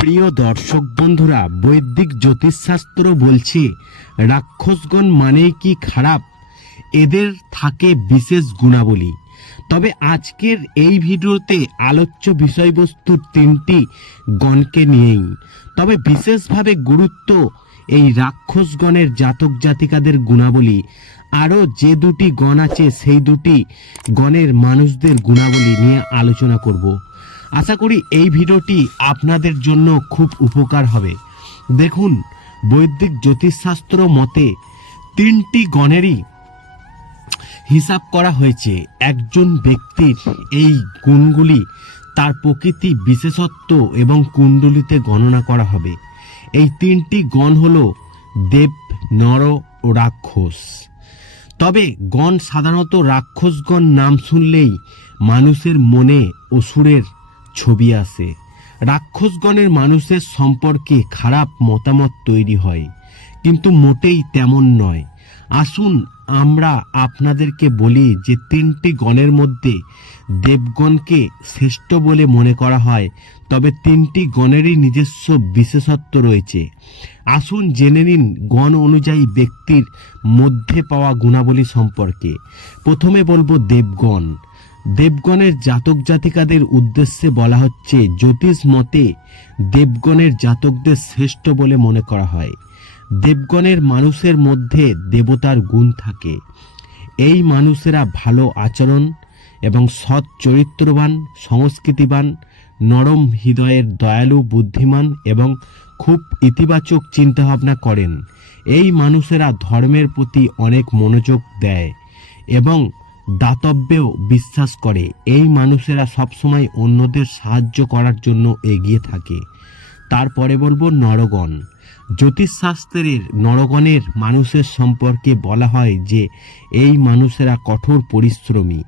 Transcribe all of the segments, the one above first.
প্রিয় দর্শক বন্ধুরা, বৈদিক জ্যোতিষশাস্ত্র বলছে, রাক্ষসগণ মানেই কি খারাপ? এদের থাকে বিশেষ গুণাবলী। তবে আজকের এই ভিডিওতে আলোচ্য বিষয়বস্তুর তিনটি গণকে নিয়েই। তবে বিশেষভাবে গুরুত্ব এই রাক্ষসগণের জাতক জাতিকাদের গুণাবলী। আরও যে দুটি গণ আছে, সেই দুটি গণের মানুষদের গুণাবলী নিয়ে আলোচনা করব। আশা করি এই ভিডিওটি আপনাদের জন্য খুব উপকার হবে। দেখুন, বৈদিক জ্যোতিষশাস্ত্র মতে তিনটি গণেরই হিসাব করা হয়েছে। একজন ব্যক্তির এই গুণগুলি তার প্রকৃতি বিশেষত্ব এবং কুণ্ডলিতে গণনা করা হবে। এই তিনটি গণ হল দেব, নর ও রাক্ষস। তবে গণ সাধারণত রাক্ষসগণ নাম শুনলেই মানুষের মনে অসুরের ছবি আসে রাক্ষসগণের মানুষের সম্পর্কে খারাপ মতামত তৈরি হয়, কিন্তু মোটেই তেমন নয়। আসুন আমরা আপনাদেরকে বলি যে তিনটি গণের মধ্যে দেবগণকে শ্রেষ্ঠ বলে মনে করা হয়, তবে তিনটি গণেরই নিজস্ব বিশেষত্ব রয়েছে। আসুন জেনে নিন গণ অনুযায়ী ব্যক্তির মধ্যে পাওয়া গুণাবলী সম্পর্কে। প্রথমে বলব দেবগণ। দেবগণের জাতক জাতিকাদের উদ্দেশ্যে বলা হচ্ছে, জ্যোতিষ মতে দেবগণের জাতকদের শ্রেষ্ঠ বলে মনে করা হয়। দেবগণের মানুষের মধ্যে দেবতার গুণ থাকে। এই মানুষেরা ভালো আচরণ এবং সৎ চরিত্রবান, সংস্কৃতিবান, নরম হৃদয়ের দয়ালু, বুদ্ধিমান এবং খুব ইতিবাচক চিন্তাভাবনা করেন। এই মানুষেরা ধর্মের প্রতি অনেক মনোযোগ দেয় এবং দাতব্যেও বিশ্বাস করে। এই মানুষেরা সবসময় অন্যদের সাহায্য করার জন্য এগিয়ে থাকে। তারপরে বলব নরগণ। জ্যোতিষশাস্ত্রের নরগণের মানুষের সম্পর্কে বলা হয় যে, এই মানুষেরা কঠোর পরিশ্রমী।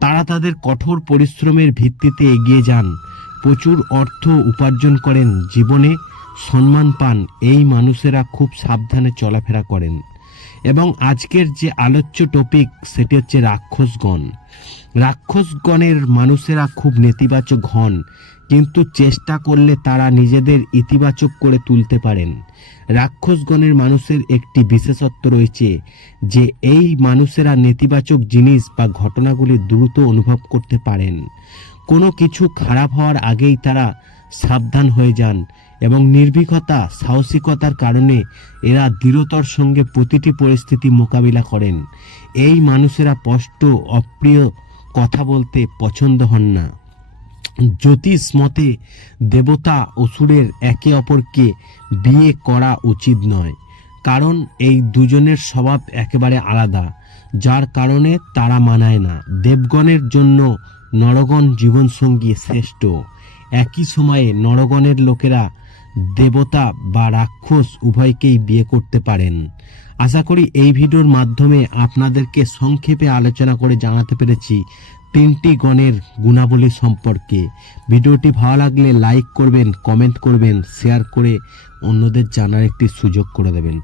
তারা তাদের কঠোর পরিশ্রমের ভিত্তিতে এগিয়ে যান। প্রচুর অর্থ উপার্জন করেন জীবনে। সম্মান পান। এই মানুষেরা খুব সাবধানে চলাফেরা করেন। এবং আজকের যে আলোচ্য টপিক সেটি হচ্ছে রাক্ষসগণ। রাক্ষসগণের মানুষেরা খুব নেতিবাচক হন, কিন্তু চেষ্টা করলে তারা নিজেদের ইতিবাচক করে তুলতে পারেন। রাক্ষসগণের মানুষের একটি বিশেষত্ব রয়েছে যে এই মানুষেরা নেতিবাচক জিনিস বা ঘটনাগুলি দ্রুত অনুভব করতে পারেন। কোনো কিছু খারাপ হওয়ার আগেই তারা সাবধান হয়ে যান এবং নির্ভীকতা, সাহসিকতার কারণে এরা দৃঢ়তার সঙ্গে প্রতিটি পরিস্থিতি মোকাবিলা করেন। এই মানুষেরা স্পষ্ট, অপ্রিয় কথা বলতে পছন্দ হন না। জ্যোতিষ মতে, দেবতা অসুরের একে অপরকে বিয়ে করা উচিত নয়, কারণ এই দুজনের স্বভাব একেবারে আলাদা, যার কারণে তারা মানায় না। দেবগণের জন্য নরগণ জীবনসঙ্গী শ্রেষ্ঠ। একই সময়ে নরগণের লোকেরা দেবতা বা রাক্ষস উভয়কেই বিয়ে করতে পারেন। আশা করি এই ভিডিওর মাধ্যমে আপনাদেরকে সংক্ষেপে আলোচনা করে জানাতে পেরেছি তিনটি গণের গুণাবলী সম্পর্কে। ভিডিওটি ভালো লাগলে লাইক করবেন, কমেন্ট করবেন, শেয়ার করে অন্যদের জানার একটি সুযোগ করে দেবেন।